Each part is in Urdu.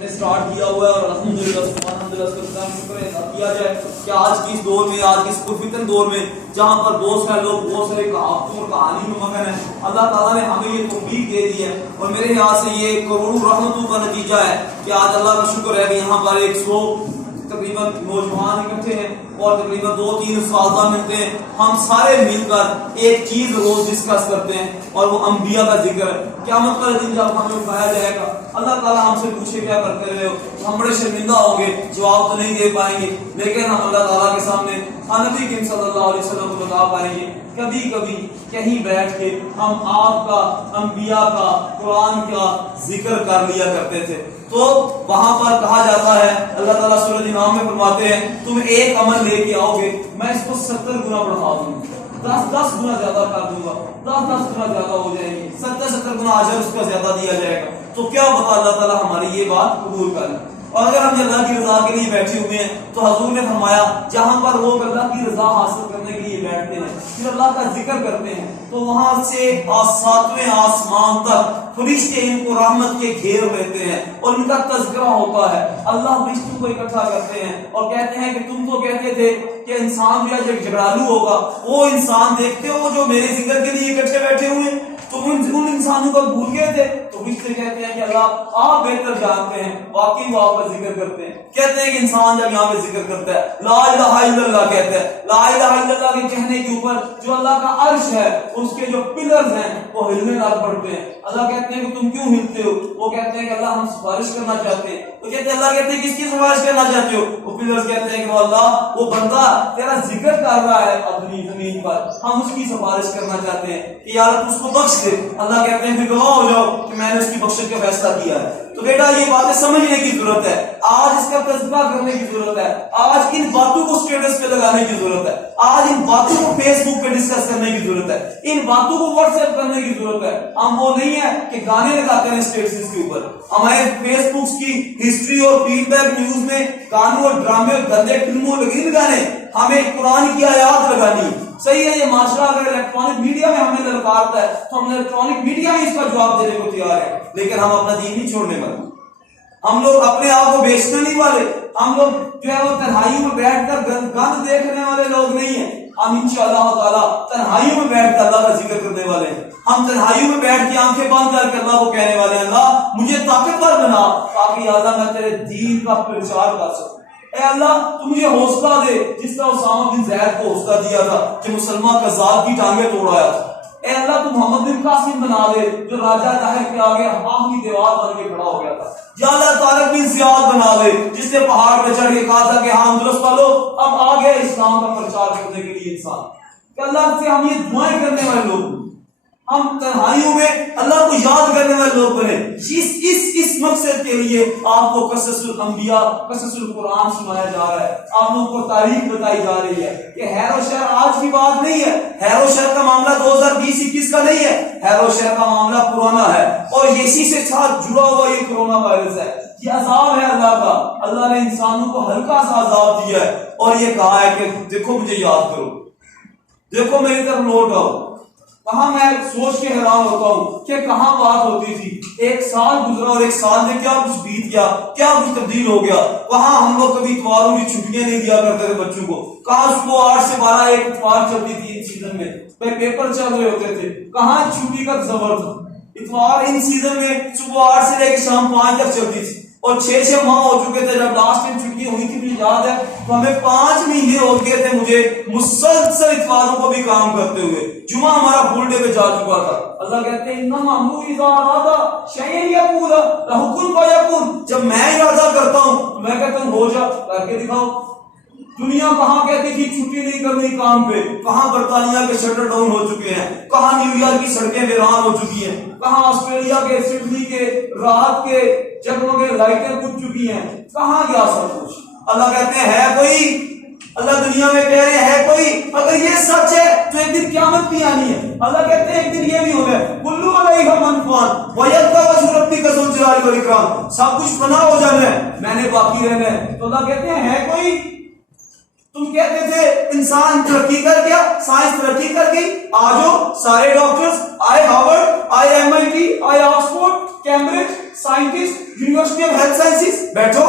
نے سٹارٹ کیا ہوا ہے اور الحمدللہ سبحان اللہ اس کا شکر ادا کیا جائے کہ آج کی اس دور میں، آج کی اس پرفتن دور میں جہاں پر بہت سارے لوگ بہت سارے کہاوتوں اور کہانی میں مگن ہیں، اللہ تعالیٰ نے ہمیں یہ توفیق دے دی ہے اور میرے خیال سے یہ کروڑوں رحمتوں کا نتیجہ ہے کہ آج اللہ کا شکر ہے کہ یہاں پر 100 تقریباً نوجوان اکٹھے ہیں اور تقریباً 2-3 اساتذہ ملتے ہیں، ہم سارے مل کر ایک چیز روز ڈسکس کرتے ہیں اور وہ انبیاء کا ذکر ہے۔ قیامت کا دن جب ہمیں اٹھایا جائے گا، اللہ تعالیٰ ہم سے پوچھے کیا کرتے رہے ہو، ہم بڑے شرمندہ ہوں گے، جواب تو نہیں دے پائیں گے، لیکن ہم اللہ تعالیٰ کے سامنے نبی کریم صلی اللہ علیہ وسلم کو بتا پائیں گے۔ کبھی کبھی کہیں بیٹھ کے ہم آپ کا، انبیاء کا، قرآن کا ذکر کر لیا کرتے تھے، تو وہاں پر کہا جاتا ہے، اللہ تعالیٰ سورۃ انعام میں فرماتے ہیں تم ایک عمل لے کے آؤ گے، میں اس کو 70 گنا بڑھا دوں گا، 10 گنا زیادہ کر دوں گا، 10 گنا زیادہ ہو جائیں گے، 70 گنا اجر اس کا زیادہ دیا جائے گا۔ تو کیا پتا اللہ تعالیٰ ہماری یہ بات قبول کر لے۔ اور اگر ہم اللہ کی رضا کے لیے بیٹھے ہوئے ہیں تو حضور نے فرمایا جہاں پر لوگ اللہ کی رضا حاصل کرنے کے لیے بیٹھتے ہیں، پھر اللہ کا ذکر کرتے ہیں، تو وہاں سے 7ویں آسمان تک فرشتے ان کو رحمت کے گھیر لیتے ہیں اور ان کا تذکرہ ہوتا ہے۔ اللہ فرشتوں کو اکٹھا کرتے ہیں اور کہتے ہیں کہ تم تو کہتے تھے کہ انسان جو ہے جب جھگڑالو ہوگا، وہ انسان دیکھتے ہو جو میرے ذکر کے لیے اکٹھے بیٹھے ہوئے، تم ان انسانوں کو بھول گئے تھے۔ تو فرشتے کہتے ہیں کہ اللہ آپ بہتر جانتے ہیں، واقعی وہ آپ کا ذکر کرتے ہیں۔ کہتے ہیں کہ انسان جب یہاں پہ ذکر کرتا ہے، لا الہ الا اللہ کہتا ہے، لا الہ الا اللہ کے کہنے کے اوپر جو اللہ کا عرش ہے اس کے جو پلرز ہیں وہ ہلنے لگ پڑتے ہیں۔ اللہ کہتے ہیں کہ تم کیوں ہلتے ہو؟ وہ کہتے ہیں کہ اللہ ہم سفارش کرنا چاہتے ہیں۔ وہ کہتے ہیں اللہ کہتے ہیں کس کی سفارش کرنا چاہتے ہو؟ وہ پلرز کہتے ہیں کہ وہ اللہ وہ بندہ تیرا ذکر کر رہا ہے اپنی زمین پر، ہم اس کی سفارش کرنا چاہتے ہیں کہ یار اس کو بخش دے۔ اللہ کہتے ہیں پھر گواہ ہو جاؤ کہ میں نے اس کی بخشش کا فیصلہ کیا ہے۔ تو بیٹا یہ باتیں سمجھنے کی ضرورت ہے، آج اس کا تذکرہ کرنے کی ضرورت ہے، آج ان باتوں کو اسٹیٹس پہ لگانے کی ضرورت ہے، آج ان باتوں کو فیس بک پہ ڈسکس کرنے کی ضرورت ہے، ان باتوں کو واٹس ایپ کرنے کی ضرورت ہے۔ ہم وہ نہیں ہے کہ گانے لگاتے ہیں اسٹیٹس کے اوپر، ہمارے فیس بک کی ہسٹری اور فیڈ بیک نیوز میں گانوں اور ڈرامے اور گندے فلموں لگی لگانے، ہمیں قرآن کی آیات لگانی۔ صحیح ہے، یہ معاشرہ اگر الیکٹرانک میڈیا میں ہمیں للکارتا ہے تو ہم الیکٹرانک میڈیا میں اس کا جواب دینے کو تیار ہے، لیکن ہم اپنا دین نہیں چھوڑنے والے۔ ہم لوگ اپنے آپ کو بیچنے نہیں والے، ہم لوگ جو ہے وہ تنہائیوں میں بیٹھ کر گند دیکھنے والے لوگ نہیں ہیں۔ ہم انشاءاللہ تعالی تنہائیوں میں بیٹھ کر اللہ کا ذکر کرنے والے ہیں، ہم تنہائیوں میں بیٹھ کے آنکھیں بند کر کے اللہ کو کہنے والے ہیں اللہ مجھے طاقتور بنا تاکہ اللہ میں تیرے دین کا پرچار کر سکوں۔ اے اللہ تو مجھے حوصلہ دے جس طرح اسامہ بن زید کو حوصلہ دیا تھا کہ مسلمہ قذاب کی ٹانگیں توڑایا تھا۔ اے اللہ تو محمد بن قاسم بنا دے جو راجہ طاہر کے آگے کی دیوار بن کے کھڑا ہو گیا تھا۔ یا اللہ طارق بن زیاد بنا دے جس نے پہاڑ پہ چڑھ کے کہا تھا کہ ہاں درست والو اب آ گیا اسلام کا پرچار کرنے کے لیے انسان۔ کہ اللہ سے ہم یہ دعائیں کرنے والے لوگ، ہم تنہائیوں میں اللہ کو یاد کرنے والے لوگ بنے۔ اس مقصد کے لیے آپ کو قصص الانبیاء، قصص القرآن سنایا جا رہا ہے، آپ لوگوں کو تاریخ بتائی جا رہی ہے کہ خیر و شر آج کی بات نہیں ہے، خیر و شر کا معاملہ 2020-21 کا نہیں ہے، خیر و شر کا معاملہ پرانا ہے اور اسی سے ساتھ جڑا ہوا یہ کرونا وائرس ہے، یہ عذاب ہے اللہ کا۔ اللہ نے انسانوں کو ہلکا سا عذاب دیا ہے اور یہ کہا ہے کہ دیکھو مجھے یاد کرو، دیکھو میری طرف لوٹ آؤ۔ کہاں میں سوچ کے حیران ہوتا ہوں کہ کہاں بات ہوتی تھی، 1 سال گزرا اور 1 سال میں کیا کچھ بیت گیا، کیا کچھ تبدیل ہو گیا۔ وہاں ہم لوگ کبھی اتواروں کی چھٹیاں نہیں دیا کرتے تھے بچوں کو، کہاں صبح 8 سے 12 ایک اتوار چلتی تھی ان سیزن میں، پیپر چل رہے ہوتے تھے، کہاں چھٹی کا زبر تھا۔ اتوار ان سیزن میں صبح 8 سے لے کے شام 5 تک چلتی تھی اور 6 ماہ ہو چکے تھے جب لاسٹ ٹائم چھٹیاں ہوئی تھی، مجھے یاد ہے تو ہمیں 5 مہینے ہو گئے تھے مجھے مسلسل اتواروں کو بھی کام کرتے ہوئے، جمعہ ہمارا فل ڈے پہ جا چکا تھا۔ اللہ کہتے ہیں انما امرؤ اذا اراد شیئا یقول له کن فیکون، جب میں ارادہ کرتا ہوں تو میں کہتا ہوں ہو جا، کر کے دکھاؤ۔ دنیا کہاں کہتی تھی چھٹی نہیں کرنی کام پہ، کہاں برطانیہ کے شٹر ڈاؤن ہو چکے ہیں، کہاں نیو یارک کی سڑکیں ویران ہو چکی ہیں، کہاں آسٹریلیا کے سڈنی کے رات کے جگہوں کے لائٹیں بجھ چکی ہیں، کہاں گیا سب کچھ۔ اللہ کہتے ہیں ہے کوئی، اللہ دنیا میں کہہ رہے ہیں ہے کوئی، اگر یہ سچ ہے تو ایک دن قیامت بھی آنی ہے۔ اللہ کہتے ہیں ایک دن یہ بھی ہوگا کلو علیہا من فان ویبقی وجہ ربک ذو الجلال والاکرام، سب کچھ فنا ہو جانا ہے، میں نے باقی رہنا ہے۔ تو اللہ کہتے ہیں ہے کوئی، تم کہتے تھے انسان ترقی کر گیا، سائنس ترقی کر گئی، آجو سارے ڈاکٹرز آئے، ہارورڈ آئے، MIT آئے، Oxford, Cambridge, scientist, university of health sciences, بیٹھو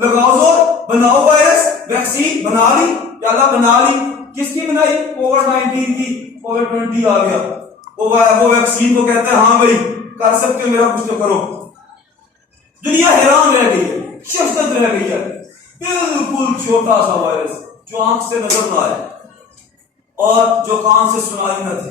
لگاؤ زور، بناؤ وائرس، ویکسین بنا لی، یا اللہ بنا لی، کس کی بنائی؟ کووڈ-19 کی، کووڈ-20 آ گیا، وہ ویکسین کو کہتے ہیں ہاں بھائی کر سکتے ہو، میرا کچھ تو کرو۔ دنیا حیران رہ گئی ہے، شفقت رہ گئی ہے، بالکل چھوٹا سا وائرس جو آنکھ سے نظر نہ آئے اور جو کان سے سنائی نہ دے،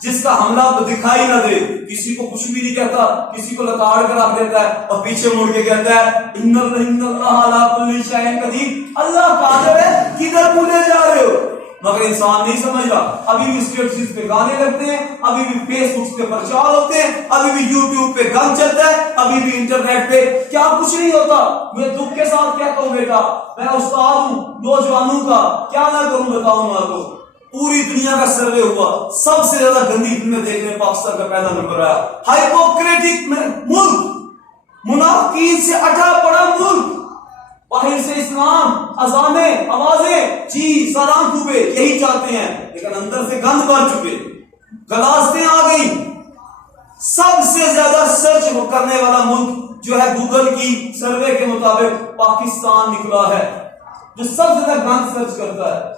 جس کا حملہ دکھائی نہ دے، کسی کو کچھ بھی نہیں کہتا، کسی کو لتاڑ کر رکھ دیتا ہے اور پیچھے مڑ کے کہتا ہے ان اللہ علی کل شیء قدیر، اللہ قادر ہے، کدھر بھولے جا رہے ہو؟ مگر انسان نہیں سمجھ رہا، ابھی بھی اسٹیٹس پہ گانے لگتے ہیں، ابھی بھی فیس بک پہ پرچار ہوتے ہیں، ابھی بھی یوٹیوب پہ گن چلتا ہے، ابھی بھی انٹرنیٹ پہ کیا کچھ نہیں ہوتا۔ میں دکھ کے ساتھ کہتا ہوں بیٹا، میں استاد ہوں نوجوانوں کا، کیا نہ کروں بتاؤں نہ تو پوری دنیا کا سروے ہوا، سب سے زیادہ گندی فلمیں دیکھنے پاکستان کا پہلا نمبر آیا، ہائپوکریٹک ملک، منافقین سے اٹھا پڑا ملک، باہر سے اسلام، اذانیں، آوازیں، جی سلام خوبے یہی چاہتے ہیں، لیکن اندر سے گند بھر چکے، گلاستیں آ گئی۔ سب سے زیادہ سرچ کرنے والا ملک جو ہے گوگل کی سروے کے مطابق پاکستان نکلا ہے، جو سب سے زیادہ گند سرچ کرتا ہے۔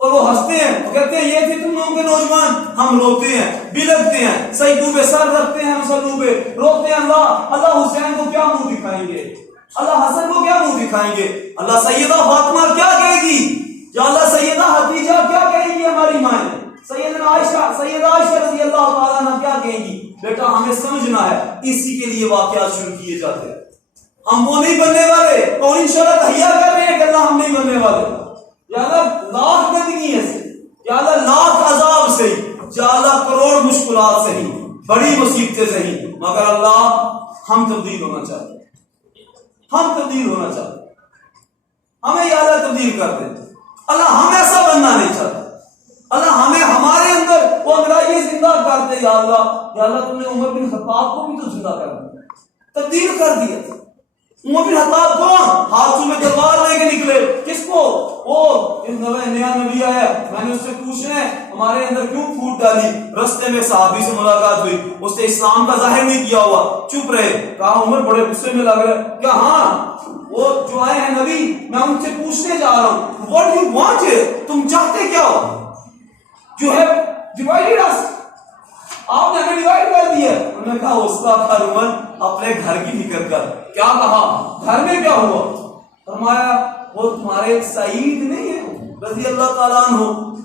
اور وہ ہنستے ہیں، وہ کہتے ہیں یہ تھے تم لوگوں کے نوجوان، ہم روتے ہیں، بلکتے ہیں، سجدوں پہ سر رکھتے ہیں، مسلوں پہ روتے ہیں، اللہ حسین کو کیا منہ دکھائیں گے، اللہ حسن کو کیا منہ دکھائیں گے، اللہ سیدہ فاطمہ کیا کہے گی، یا اللہ سیدہ حدیجہ کیا کہے گی ہماری ماں، سیدہ عائشہ رضی اللہ تعالیٰ عنہ کیا کہیں گی۔ بیٹا ہمیں سمجھنا ہے، اسی کے لیے واقعات شروع کیے جاتے ہیں، ہم وہ نہیں بننے والے، اور انشاءاللہ تحیہ کر رہے ہیں کہ اللہ ہم نہیں بننے والے، یا اللہ لاکھ گندگی ہے سے، یا اللہ لاکھ عذاب سے، یا اللہ کروڑ مشکلات سے ہی، بڑی مصیبتیں سے ہی، مگر اللہ ہم تبدیل ہونا چاہتے ہیں، ہم تبدیل ہونا چاہتے ہیں، ہمیں یا اللہ تبدیل کر دے، اللہ ہم ایسا بننا نہیں چاہتے، اللہ ہمیں ہمارے اندر وہ انگریزی زندہ کر دے، یا اللہ تم نے عمر بن خطاب کو بھی تو زندہ کر دیا، تبدیل کر دیا۔ عمر بن خطاب کون؟ ہاتھوں میں تلوار لے کے نکلے، کس کو؟ وہ نیا نبی آیا، میں نے اس سے پوچھنا ہے ہمارے اندر کیوں پھوٹ ڈالی، رستے میں صحابی سے ملاقات ہوئی، اس نے اسلام کا ظاہر نہیں کیا ہوا، چپ رہے، کہا عمر بڑے غصے میں لگ رہے، کیا ہاں وہ جو آئے ہیں نبی، میں ان سے پوچھنے جا رہا ہوں what do you want، تم چاہتے کیا ہو، you have divided us، آپ نے ہمیں ڈیوائڈ کر دیا۔ انہوں نے کہا استاد عمر اپنے گھر کی فکر کر، کیا کہا، گھر میں کیا ہوا، فرمایا وہ تمہارے سعید نہیں ہے رضی اللہ تعالیٰ عنہ،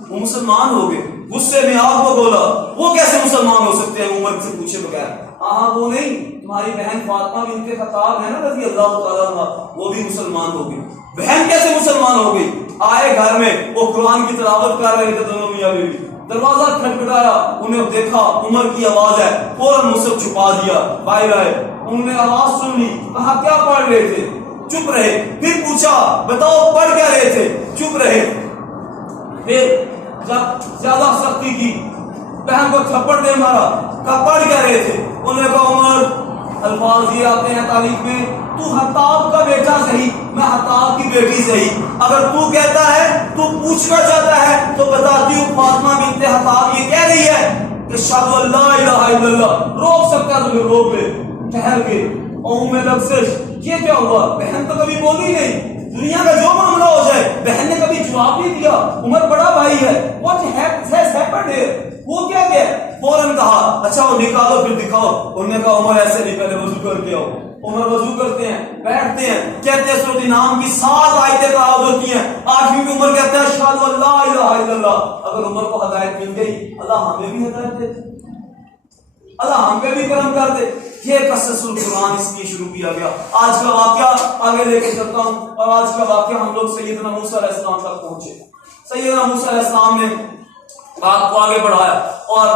وہ مسلمان ہو گئے، غصے میں آپ کو بولا وہ کیسے مسلمان ہو سکتے ہیں عمر سے پوچھے بغیر، ہاں وہ نہیں، تمہاری بہن فاطمہ بنت خطاب ہے نا رضی اللہ تعالیٰ عنہ، وہ بھی مسلمان ہو گئی، بہن کیسے مسلمان ہو گئی، آئے گھر میں، وہ قرآن کی تلاوت کر رہے تھے دونوں میاں بیوی، دروازہ کھٹکھٹایا، انہیں دیکھا عمر کی آواز ہے، فوراً مصحف چھپا دیا، باہر آئے، انہوں نے آواز سن لی، کہا کیا پڑھ رہے تھے، چپ رہے، پھر پوچھا بتاؤ پڑھ کیا رہے تھے، چپ رہے، پھر جب زیادہ سختی کی، بہن کو تھپڑ دے مارا، کہا پڑھ کیا رہے تھے، انہوں نے کہا عمر الفاظ یہ آتے ہیں تاریخ میں، تو حطاب کا بیٹا صحیح، میں حطاب کی بیٹی صحیح، اگر تو کہتا ہے تو پوچھنا چاہتا ہے تو بتاتی ہوں فاطمہ بنت حطاب یہ کہہ رہی ہے کہ اشہد ان لا الہ الا اللہ، روک سکتا ہے تمہیں روک لے، ٹھہر کے، اور میں لفظ یہ کیا ہوا، بہن تو کبھی بولی نہیں، دنیا کا جو معاملہ ہو جائے بہن نے کبھی جواب نہیں دیا، عمر بڑا بھائی ہے، what has happened here، وہ کیا کیا، فوراً کہا اچھا وہ نکالو پھر دکھاؤ، انہوں نے کہا عمر ایسے نہیں، پہلے وضو کر کے آؤ، عمر وضو کرتے ہیں، بیٹھتے ہیں، کہتے ہیں سورۃ انعام کی 7 آیتیں تلاوت ہوتی ہیں، 8ویں کی عمر کہتے ہیں اشہد ان لا الہ الا اللہ، اگر عمر کو ہدایت مل گئی اللہ ہمیں بھی ہدایت دے، اللہ ہم پہ بھی کرم کر دے۔ یہ قصص القرآن اس لیے شروع کیا گیا۔ آج کا واقعہ آگے لے کے چلتا ہوں، اور آج کا واقعہ ہم لوگ سیدنا موسیٰ علیہ السلام تک پہنچے۔ سیدنا موسیٰ علیہ السلام نے بات کو آگے بڑھایا اور